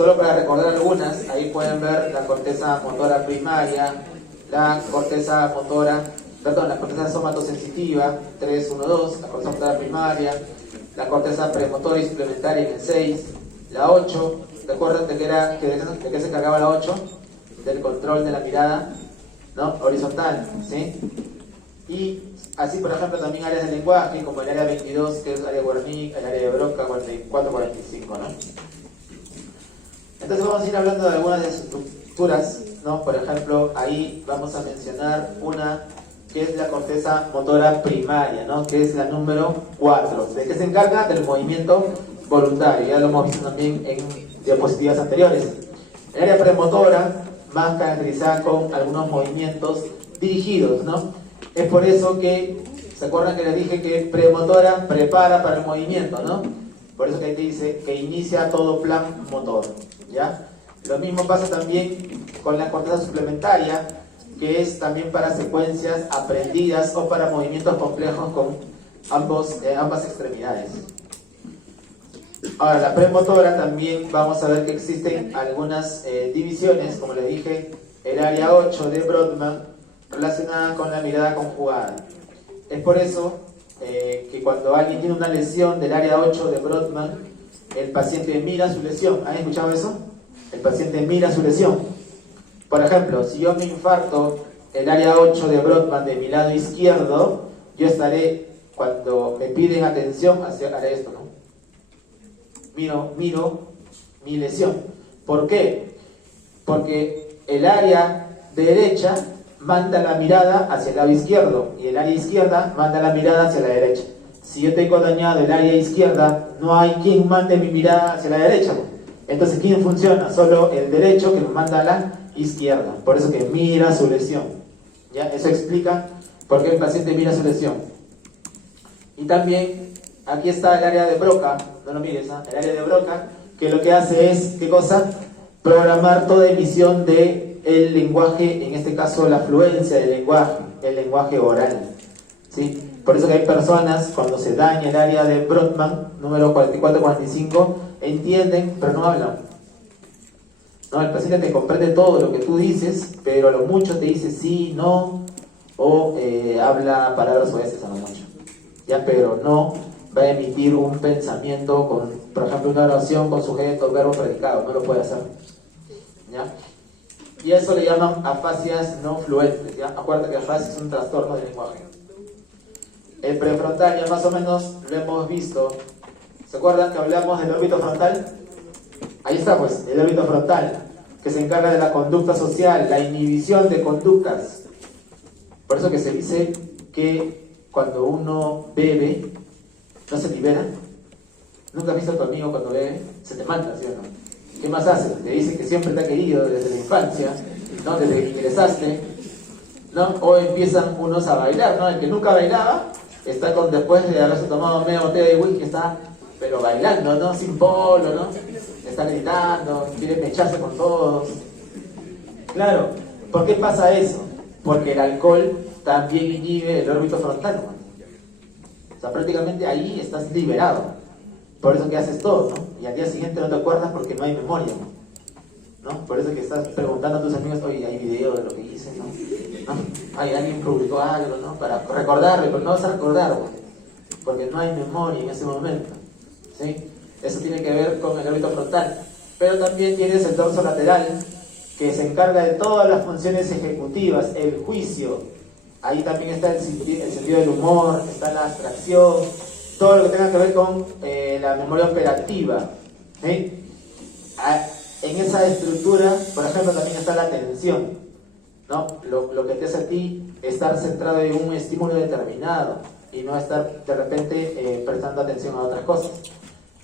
Solo para recordar algunas, ahí pueden ver la corteza motora primaria, la corteza somatosensitiva, 312, la corteza motora primaria, la corteza premotora y suplementaria en el 6, la 8, ¿recuerdan de qué se encargaba la 8? Del control de la mirada, ¿no? Horizontal, ¿sí? Y así, por ejemplo, también áreas de lenguaje, como el área 22, que es el área de Wernicke, el área de Broca, 44, 45, ¿no? Entonces vamos a ir hablando de algunas de sus estructuras, ¿no? Por ejemplo, ahí vamos a mencionar una que es la corteza motora primaria, ¿no? Que es la número 4. ¿De qué se encarga? Del movimiento voluntario. Ya lo hemos visto también en diapositivas anteriores. El área premotora, más caracterizada con algunos movimientos dirigidos, ¿no? Es por eso que, ¿se acuerdan que les dije que premotora prepara para el movimiento, ¿no? Por eso que aquí dice que inicia todo plan motor, ¿ya? Lo mismo pasa también con la corteza suplementaria, que es también para secuencias aprendidas o para movimientos complejos con ambas extremidades. Ahora, la premotora también vamos a ver que existen algunas divisiones, como les dije, el área 8 de Brodmann, relacionada con la mirada conjugada. Es por eso que cuando alguien tiene una lesión del área 8 de Brodmann, el paciente mira su lesión. ¿Han escuchado eso? El paciente mira su lesión. Por ejemplo, si yo me infarto el área 8 de Brodmann de mi lado izquierdo, yo estaré, cuando me piden atención, haré esto, ¿no? Miro mi lesión. ¿Por qué? Porque el área derecha manda la mirada hacia el lado izquierdo y el área izquierda manda la mirada hacia la derecha. Si yo tengo dañado el área izquierda, no hay quien mande mi mirada hacia la derecha. Entonces, ¿quién funciona? Solo el derecho que me manda a la izquierda. Por eso que mira su lesión. ¿Ya? Eso explica por qué el paciente mira su lesión. Y también, aquí está el área de Broca. No lo mires, ¿eh? El área de Broca, que lo que hace es, ¿qué cosa? Programar toda emisión de el lenguaje, en este caso la fluencia del lenguaje, el lenguaje oral, ¿sí? Por eso que hay personas, cuando se daña el área de Brodmann, número 44-45, entienden, pero no hablan. No, el paciente te comprende todo lo que tú dices, pero a lo mucho te dice sí, no, o habla palabras oeces a lo mucho, ¿ya? Pero no va a emitir un pensamiento con, por ejemplo, una oración con sujeto, verbo, predicado, no lo puede hacer, ¿ya? Y a eso le llaman afasias no fluentes, ¿ya? Acuérdate que afasia es un trastorno del lenguaje. El prefrontal ya más o menos lo hemos visto. ¿Se acuerdan que hablamos del órbito frontal? Ahí está pues, el órbito frontal, que se encarga de la conducta social, la inhibición de conductas. Por eso que se dice que cuando uno bebe, no se libera. ¿Nunca has visto a tu amigo cuando bebe? Se te mata, ¿sí o no? ¿Qué más hace? Te dice que siempre te ha querido desde la infancia, ¿no? Desde que ingresaste, ¿no? O empiezan unos a bailar, ¿no? El que nunca bailaba está después de haberse tomado media botella de whisky, está pero bailando, ¿no? Sin polo, ¿no? Está gritando, quiere mecharse con todos. Claro, ¿por qué pasa eso? Porque el alcohol también inhibe el órbito frontal, ¿no? O sea, prácticamente ahí estás liberado. Por eso que haces todo, ¿no? Y al día siguiente no te acuerdas porque no hay memoria, ¿no? Por eso que estás preguntando a tus amigos, oye, hay video de lo que hice, ¿no? Hay alguien publicó algo, ¿no? Para recordarlo, pero no vas a recordar, ¿no? Porque no hay memoria en ese momento, ¿sí? Eso tiene que ver con el órbito frontal. Pero también tienes el dorso lateral, que se encarga de todas las funciones ejecutivas, el juicio. Ahí también está el sentido del humor, está la abstracción, todo lo que tenga que ver con la memoria operativa, ¿sí? En esa estructura, por ejemplo, también está la atención, ¿no? Lo que te hace a ti estar centrado en un estímulo determinado y no estar de repente prestando atención a otras cosas.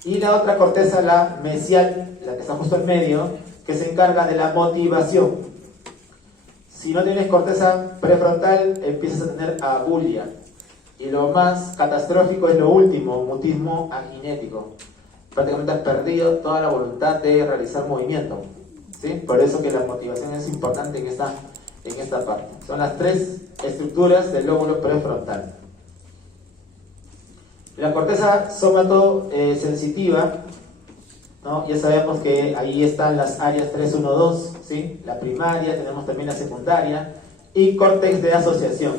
Y la otra corteza, la mesial, la que está justo en medio, que se encarga de la motivación. Si no tienes corteza prefrontal, empiezas a tener abulia. Y lo más catastrófico es lo último, mutismo aginético. Prácticamente has perdido toda la voluntad de realizar movimiento, ¿sí? Por eso que la motivación es importante en esta parte. Son las tres estructuras del lóbulo prefrontal. La corteza somatosensitiva ¿no? Ya sabemos que ahí están las áreas 312, ¿sí? La primaria, tenemos también la secundaria y córtex de asociación.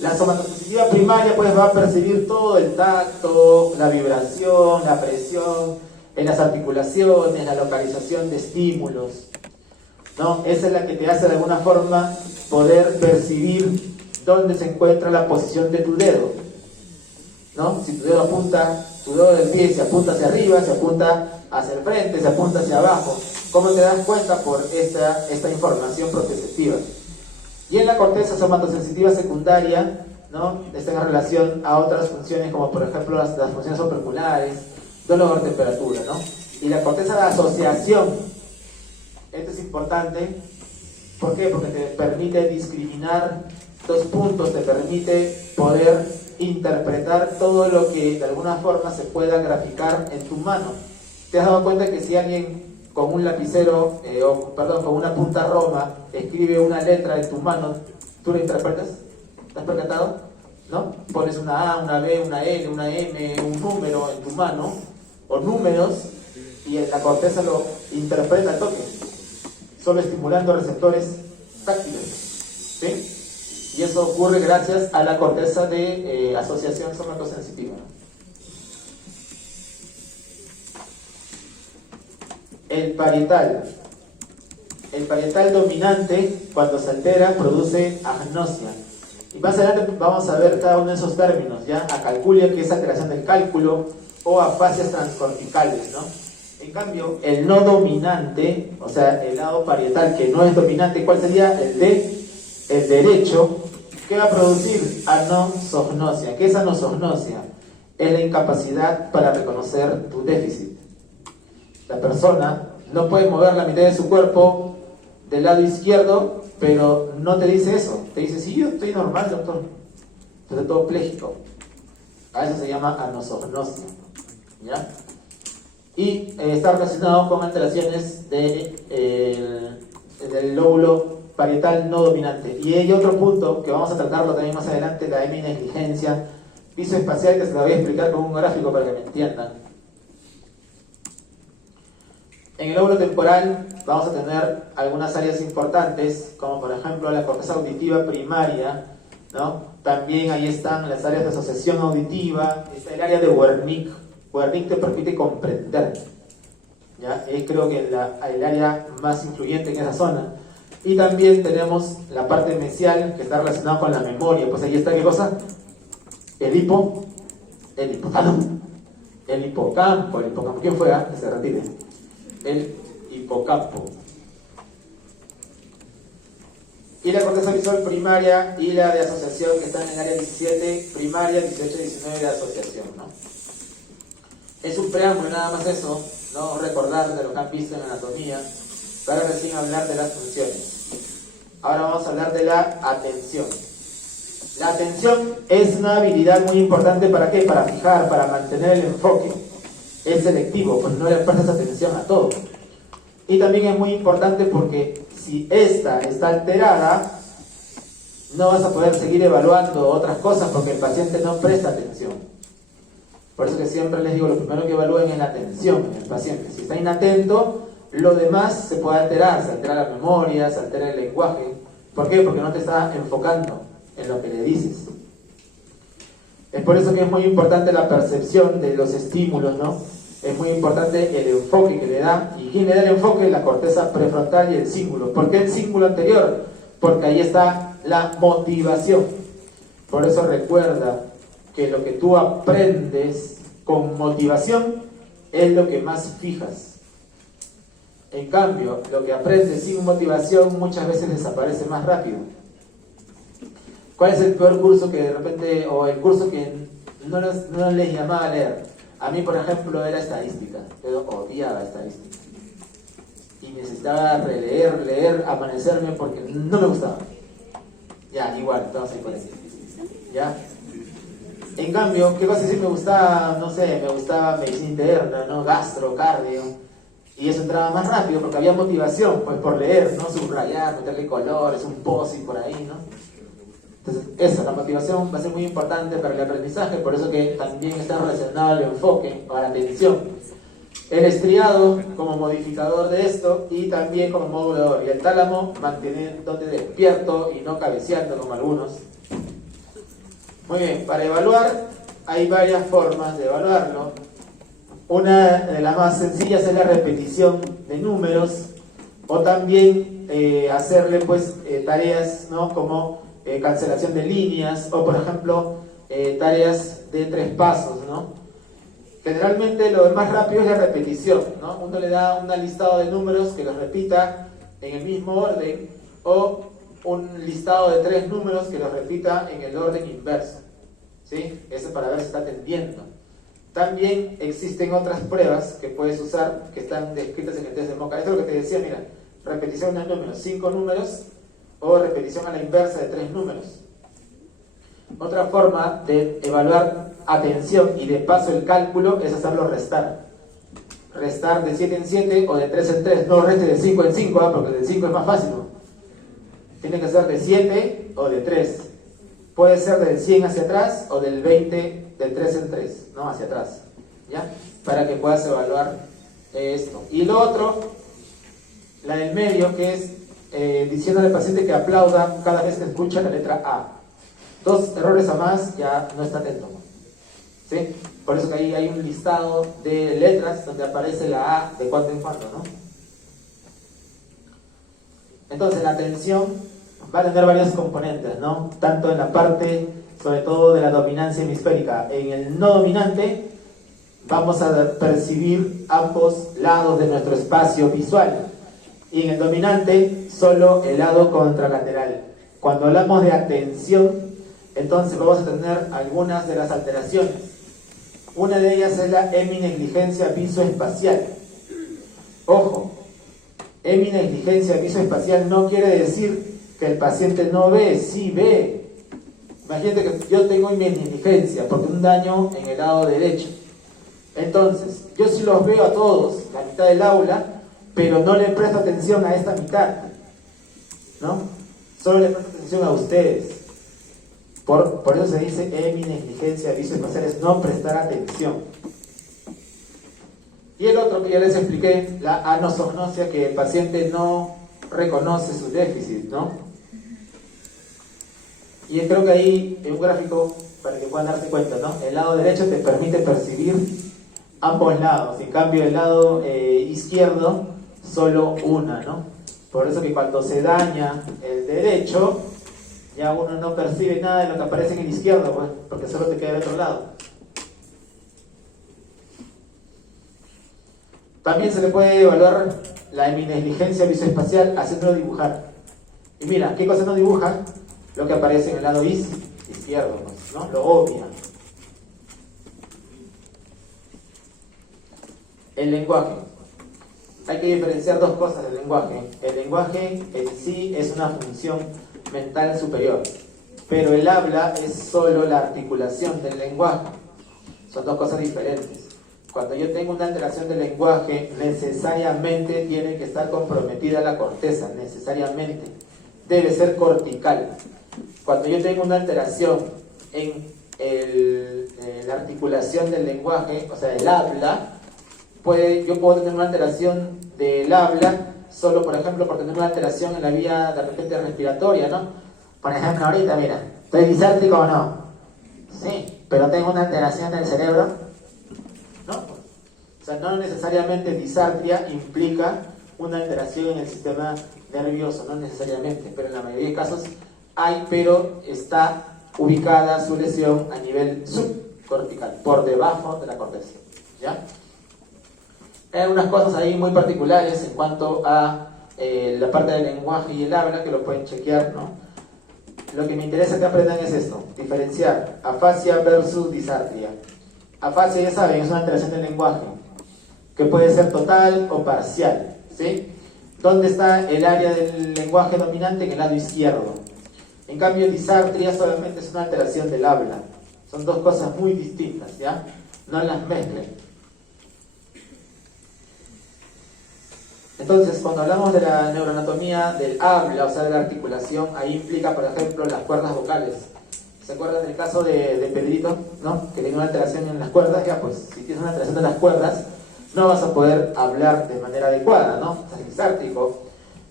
La somatosensitiva primaria pues va a percibir todo el tacto, la vibración, la presión en las articulaciones, la localización de estímulos, ¿no? Esa es la que te hace de alguna forma poder percibir dónde se encuentra la posición de tu dedo, ¿no? Si tu dedo apunta, tu dedo del pie se apunta hacia arriba, se apunta hacia el frente, se apunta hacia abajo. ¿Cómo te das cuenta? Por esta información proprioceptiva. Y en la corteza somatosensitiva secundaria, ¿no? Está en relación a otras funciones como por ejemplo las funciones supraculares, dolor, temperatura, ¿no? Y la corteza de asociación, esto es importante, ¿por qué? Porque te permite discriminar dos puntos, te permite poder interpretar todo lo que de alguna forma se pueda graficar en tu mano. ¿Te has dado cuenta que si alguien con un lapicero, con una punta roma, escribe una letra en tu mano, tú la interpretas? ¿Te has percatado? ¿No? Pones una A, una B, una L, una M, un número en tu mano, o números, y la corteza lo interpreta al toque, solo estimulando receptores táctiles, ¿sí? Y eso ocurre gracias a la corteza de asociación somatosensitiva. El parietal dominante, cuando se altera, produce agnosia. Y más adelante vamos a ver cada uno de esos términos, ¿ya? Acalculia, que es alteración del cálculo, o afasias transcorticales, ¿no? En cambio, el no dominante, o sea, el lado parietal que no es dominante, ¿cuál sería? El derecho, ¿qué va a producir? Anosognosia. ¿Qué es anosognosia? Es la incapacidad para reconocer tu déficit. La persona no puede mover la mitad de su cuerpo del lado izquierdo, pero no te dice eso. Te dice, sí, yo estoy normal, doctor. Estoy todo pléjico. A eso se llama anosognosia, ¿ya? Y está relacionado con alteraciones del lóbulo parietal no dominante. Y hay otro punto que vamos a tratarlo también más adelante, la heminegligencia visoespacial, que se la voy a explicar con un gráfico para que me entiendan. En el lóbulo temporal vamos a tener algunas áreas importantes, como por ejemplo la corteza auditiva primaria, ¿no? También ahí están las áreas de asociación auditiva, está el área de Wernicke. Wernicke te permite comprender, ¿ya? Es creo que el área más influyente en esa zona. Y también tenemos la parte mesial, que está relacionada con la memoria. Pues ahí está, ¿qué cosa? El hipotálamo, el hipocampo. ¿Quién fue? Que se retire. El hipocampo. Y la corteza visual primaria y la de asociación, que están en el área 17 primaria, 18 y 19 de asociación, ¿no? Es un preámbulo, nada más eso, no recordar de lo que han visto en anatomía, para recién hablar de las funciones. Ahora vamos a hablar de la atención. La atención es una habilidad muy importante, ¿para qué? Para fijar, para mantener el enfoque. Es selectivo, pues no le prestas atención a todo. Y también es muy importante porque si esta está alterada, no vas a poder seguir evaluando otras cosas porque el paciente no presta atención. Por eso que siempre les digo, lo primero que evalúen es la atención en el paciente. Si está inatento, lo demás se puede alterar, se altera la memoria, se altera el lenguaje. ¿Por qué? Porque no te está enfocando en lo que le dices. Es por eso que es muy importante la percepción de los estímulos, ¿no? Es muy importante el enfoque que le da. ¿Y quién le da el enfoque? La corteza prefrontal y el cíngulo. ¿Por qué el cíngulo anterior? Porque ahí está la motivación. Por eso recuerda que lo que tú aprendes con motivación es lo que más fijas. En cambio, lo que aprendes sin motivación muchas veces desaparece más rápido. ¿Cuál es el peor curso que de repente, o el curso que no les llamaba a leer? A mí, por ejemplo, era estadística. Yo odiaba estadística. Y necesitaba releer, leer, amanecerme porque no me gustaba. Ya, igual, entonces por ahí. ¿Ya? En cambio, ¿qué cosa sí me gustaba? No sé, me gustaba medicina interna, ¿no? Gastro, cardio. Y eso entraba más rápido porque había motivación, pues por leer, ¿no? Subrayar, meterle colores, un post-it por ahí, ¿no? Entonces, la motivación va a ser muy importante para el aprendizaje, por eso que también está relacionado el enfoque o la atención. El estriado como modificador de esto y también como modulador. Y el tálamo manteniéndote despierto y no cabeceando como algunos. Muy bien, para evaluar hay varias formas de evaluarlo. Una de las más sencillas es la repetición de números o también hacerle pues tareas, ¿no? Como cancelación de líneas o por ejemplo tareas de 3 pasos, ¿no? Generalmente lo más rápido es la repetición, ¿no? Uno le da un listado de números que los repita en el mismo orden o un listado de 3 números que los repita en el orden inverso, ¿sí? Eso para ver si está atendiendo. También existen otras pruebas que puedes usar que están descritas en el test de Moca. Esto es lo que te decía, mira, repetición de números, 5 números o repetición a la inversa de 3 números. Otra forma de evaluar atención y de paso el cálculo es hacerlo restar. Restar de 7 en 7 o de 3 en 3. No reste de 5 en 5, porque de 5 es más fácil, ¿no? Tiene que ser de 7 o de 3. Puede ser del 100 hacia atrás o del 20 del 3 en 3, ¿no? Hacia atrás, ¿ya? Para que puedas evaluar esto. Y lo otro, la del medio, que es diciendo al paciente que aplauda cada vez que escucha la letra A. 2 errores a más, ya no está atento, ¿sí? Por eso que ahí hay un listado de letras donde aparece la A de cuando en cuando, ¿no? Entonces la atención va a tener varios componentes, ¿no? Tanto en la parte, sobre todo de la dominancia hemisférica. En el no dominante vamos a percibir ambos lados de nuestro espacio visual. Y en el dominante, solo el lado contralateral. Cuando hablamos de atención, entonces vamos a tener algunas de las alteraciones. Una de ellas es la heminegligencia visoespacial. Ojo, heminegligencia visoespacial no quiere decir que el paciente no ve, sí ve. Imagínate que yo tengo heminegligencia porque un daño en el lado derecho. Entonces, yo sí los veo a todos, la mitad del aula, pero no le presto atención a esta mitad, ¿no? Solo le presto atención a ustedes. Por eso se dice heminegligencia visoespacial, es no prestar atención. Y el otro que ya les expliqué, la anosognosia, que el paciente no reconoce su déficit, ¿no? Y creo que ahí, en un gráfico, para que puedan darse cuenta, ¿no? El lado derecho te permite percibir ambos lados, en cambio el lado izquierdo, solo una, ¿no? Por eso que cuando se daña el derecho, ya uno no percibe nada de lo que aparece en el izquierdo, pues, porque solo te queda el otro lado. También se le puede evaluar la heminegligencia visoespacial haciéndolo dibujar. Y mira, ¿qué cosa no dibuja? Lo que aparece en el lado izquierdo, ¿no? Lo obvia. El lenguaje. Hay que diferenciar dos cosas del lenguaje. El lenguaje en sí es una función mental superior, pero el habla es solo la articulación del lenguaje. Son dos cosas diferentes. Cuando yo tengo una alteración del lenguaje, necesariamente tiene que estar comprometida la corteza, necesariamente. Debe ser cortical. Cuando yo tengo una alteración en la articulación del lenguaje, o sea, el habla, yo puedo tener una alteración del habla solo, por ejemplo, por tener una alteración en la vía de repente respiratoria, ¿no? Por ejemplo, ahorita, mira, ¿estoy disártrico o no? Sí, pero tengo una alteración del cerebro, ¿no? O sea, no necesariamente disartria implica una alteración en el sistema nervioso, no necesariamente, pero en la mayoría de casos hay, pero está ubicada su lesión a nivel subcortical, por debajo de la corteza, ¿ya? Hay unas cosas ahí muy particulares en cuanto a la parte del lenguaje y el habla, que lo pueden chequear, ¿no? Lo que me interesa que aprendan es esto, diferenciar afasia versus disartria. Afasia, ya saben, es una alteración del lenguaje, que puede ser total o parcial, ¿sí? ¿Dónde está el área del lenguaje dominante? En el lado izquierdo. En cambio, disartria solamente es una alteración del habla. Son dos cosas muy distintas, ¿ya? No las mezclen. Entonces, cuando hablamos de la neuroanatomía del habla, o sea, de la articulación, ahí implica, por ejemplo, las cuerdas vocales. ¿Se acuerdan del caso de Pedrito, no? Que tiene una alteración en las cuerdas. Ya, pues, si tienes una alteración de las cuerdas, no vas a poder hablar de manera adecuada, ¿no? Estás disártrico.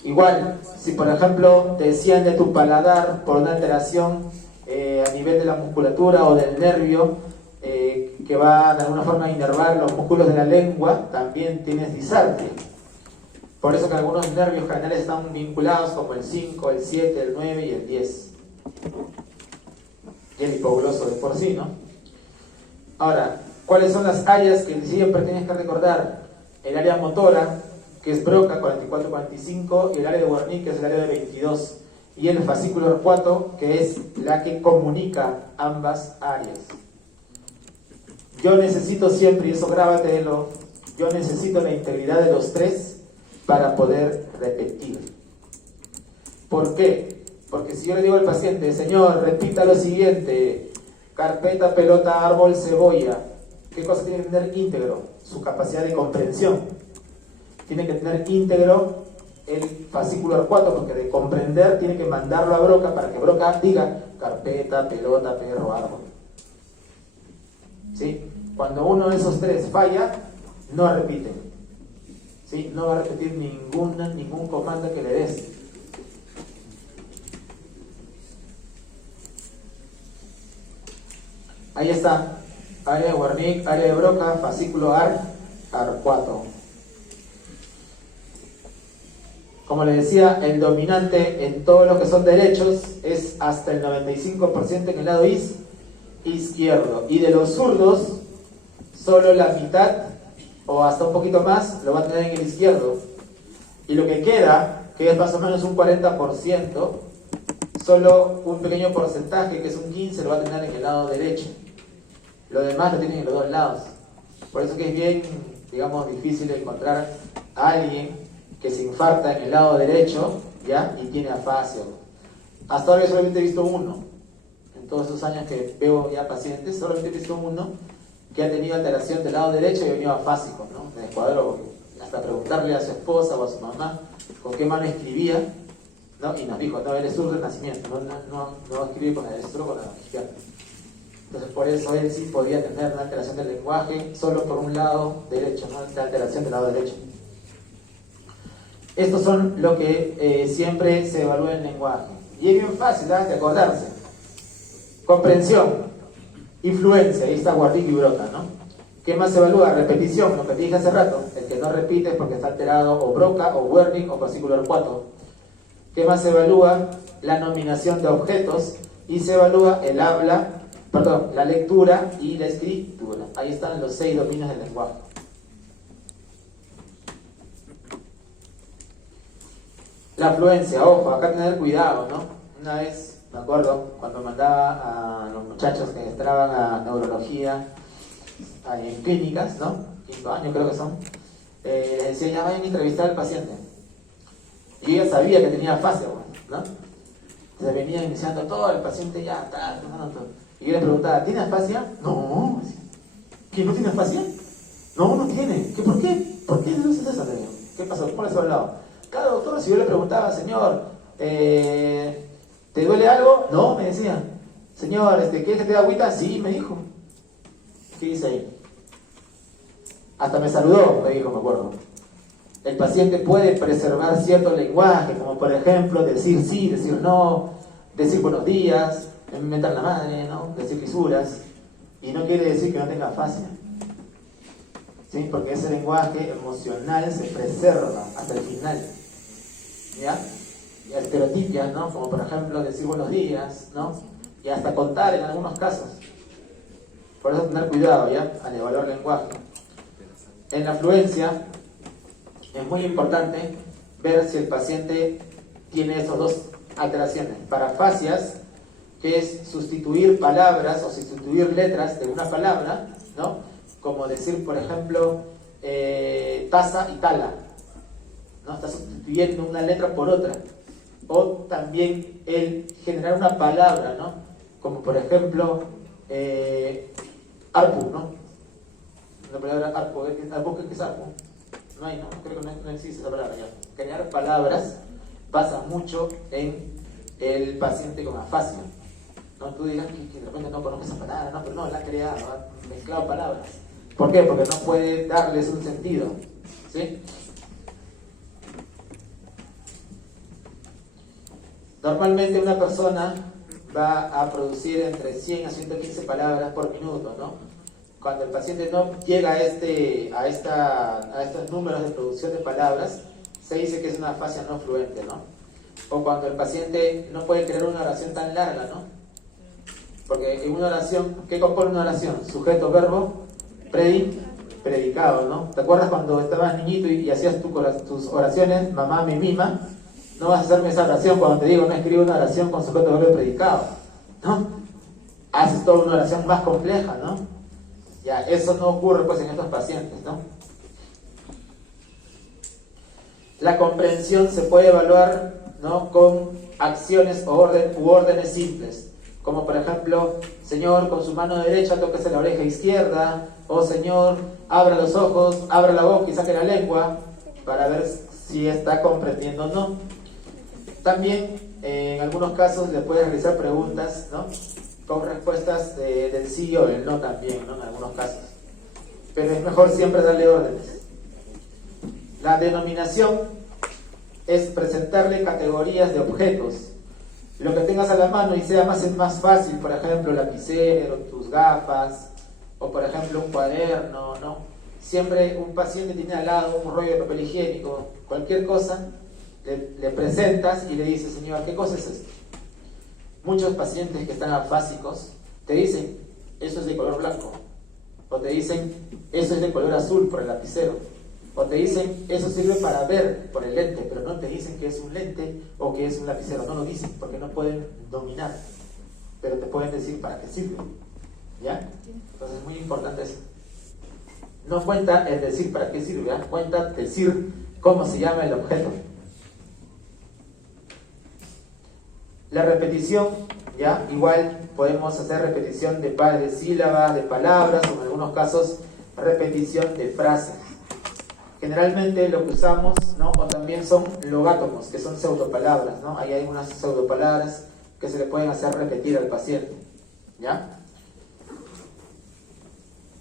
Igual, si por ejemplo te decían de tu paladar por una alteración a nivel de la musculatura o del nervio, que va de alguna forma a inervar los músculos de la lengua, también tienes disartria. Por eso que algunos nervios craneales están vinculados, como el 5, el 7, el 9 y el 10. Y el hipogloso de por sí, ¿no? Ahora, ¿cuáles son las áreas que siempre tienes que recordar? El área motora, que es Broca, 44-45, y el área de Wernicke, que es el área de 22. Y el fascículo arcuato, que es la que comunica ambas áreas. Yo necesito siempre, y eso grábatelo, yo necesito la integridad de los tres para poder repetir. ¿Por qué? Porque si yo le digo al paciente, señor, repita lo siguiente: carpeta, pelota, árbol, cebolla, ¿qué cosa tiene que tener íntegro? Su capacidad de comprensión. Tiene que tener íntegro el fascículo arcuato, porque de comprender tiene que mandarlo a Broca para que Broca diga carpeta, pelota, perro, árbol. ¿Sí? Cuando uno de esos tres falla, no repite. ¿Sí? No va a repetir ningún comando que le des. Ahí está. Área de Wernicke, área de Broca, fascículo arcuato. Como les decía, el dominante en todos los que son derechos es hasta el 95% en el lado izquierdo. Y de los zurdos, solo la mitad o hasta un poquito más lo va a tener en el izquierdo. Y lo que queda, que es más o menos un 40%, solo un pequeño porcentaje, que es un 15%, lo va a tener en el lado derecho. Lo demás lo tienen en los dos lados. Por eso que es bien, digamos, difícil encontrar a alguien que se infarta en el lado derecho, ¿ya? Y tiene afasia. Hasta ahora yo solamente he visto uno. En todos esos años que veo ya pacientes, solamente he visto uno que ha tenido alteración del lado derecho y ha venido afásico, ¿no? Me descuadró, hasta preguntarle a su esposa o a su mamá con qué mano escribía, ¿no? Y nos dijo, no, él es zurdo de nacimiento, no escribe con el destro, con la izquierda. Entonces por eso él sí podía tener una alteración del lenguaje solo por un lado derecho, ¿no? Esta alteración del lado derecho. Estos son lo que siempre se evalúa en el lenguaje. Y es bien fácil, ¿verdad?, de acordarse. Comprensión, influencia, ahí está Wernicke y Broca, ¿no? ¿Qué más se evalúa? Repetición, lo que te dije hace rato. El que no repite es porque está alterado o Broca, o Wernicke, o fascículo arcuato. ¿Qué más se evalúa? La nominación de objetos. Y se evalúa el habla, la lectura y la escritura. Ahí están los 6 dominios del lenguaje. La fluencia, ojo, acá tener cuidado, ¿no? Una vez, me acuerdo, cuando mandaba a los muchachos que entraban a neurología en clínicas, ¿no? 5 años creo que son, les decía, ya vayan a entrevistar al paciente. Y yo ya sabía que tenía afasia, ¿no? Se venía iniciando todo, el paciente ya, tal. Y yo le preguntaba, ¿tiene afasia? No. ¿Que no tiene afasia? No, no tiene. ¿Qué, por qué? ¿Por qué no haces eso? ¿Qué pasó? ¿Cómo les he hablado? Cada doctor, si yo le preguntaba, señor, ¿te duele algo? No, me decía. Señor, ¿quieres que te dé agüita? Sí, me dijo. ¿Qué dice ahí? Hasta me saludó, me dijo, me acuerdo. El paciente puede preservar cierto lenguaje, como por ejemplo decir sí, decir no, decir buenos días, inventar la madre, ¿no? Decir lisuras. Y no quiere decir que no tenga afasia. ¿Sí? Porque ese lenguaje emocional se preserva hasta el final. ¿Ya? Y estereotipias, ¿no? Como por ejemplo decir buenos días, ¿no? Y hasta contar en algunos casos. Por eso tener cuidado, ¿ya? Al evaluar el lenguaje. En la fluencia es muy importante ver si el paciente tiene esas dos alteraciones. Parafasias, que es sustituir palabras o sustituir letras de una palabra, ¿no? Como decir, por ejemplo, taza y tala, ¿no? Está sustituyendo una letra por otra. O también el generar una palabra, ¿no? Como por ejemplo, arpu, ¿no? La palabra arpu, ¿qué es arpu? No hay, ¿no? Creo que no existe esa palabra ya. Crear palabras pasa mucho en el paciente con afasia. ¿No? Tú dirás que de repente no conoces esa palabra, no, pero no, la ha creado, ha mezclado palabras. ¿Por qué? Porque no puede darles un sentido, ¿sí? Normalmente una persona va a producir entre 100 a 115 palabras por minuto, ¿no? Cuando el paciente no llega a estos números de producción de palabras, se dice que es una fascia no fluente, ¿no? O cuando el paciente no puede crear una oración tan larga, ¿no? Porque en una oración, ¿qué compone una oración? Sujeto, verbo, predicado, ¿no? ¿Te acuerdas cuando estabas niñito y hacías tus oraciones, mamá, mi mima? No vas a hacerme esa oración cuando te digo, no escribo una oración con sujeto, verbo y predicado, ¿no? Haces toda una oración más compleja, ¿no? Ya, eso no ocurre pues en estos pacientes, ¿no? La comprensión se puede evaluar, ¿no?, con acciones u órdenes simples, como por ejemplo, Señor, con su mano derecha tóquese la oreja izquierda, o Señor, abra los ojos, abra la boca y saque la lengua, para ver si está comprendiendo o no. También, en algunos casos, le puedes realizar preguntas, ¿no?, con respuestas del sí o del no también, ¿no?, en algunos casos. Pero es mejor siempre darle órdenes. La denominación es presentarle categorías de objetos. Lo que tengas a la mano y sea más fácil, por ejemplo, lapicero, tus gafas, o por ejemplo un cuaderno, ¿no? Siempre un paciente tiene al lado un rollo de papel higiénico, cualquier cosa, le presentas y le dices, Señor, ¿qué cosa es esto? Muchos pacientes que están afásicos te dicen, eso es de color blanco, o te dicen, eso es de color azul por el lapicero, o te dicen, eso sirve para ver por el lente, pero no te dicen que es un lente o que es un lapicero, no lo dicen porque no pueden dominar, pero te pueden decir para qué sirve, ¿ya? Entonces es muy importante eso. No cuenta el decir para qué sirve, ¿ya? Cuenta decir cómo se llama el objeto. La repetición, ¿ya? Igual podemos hacer repetición de sílabas, de palabras, o en algunos casos repetición de frases. Generalmente lo que usamos, ¿no?, o también son logátomos, que son pseudopalabras, ¿no? Ahí hay unas pseudopalabras que se le pueden hacer repetir al paciente, ¿ya?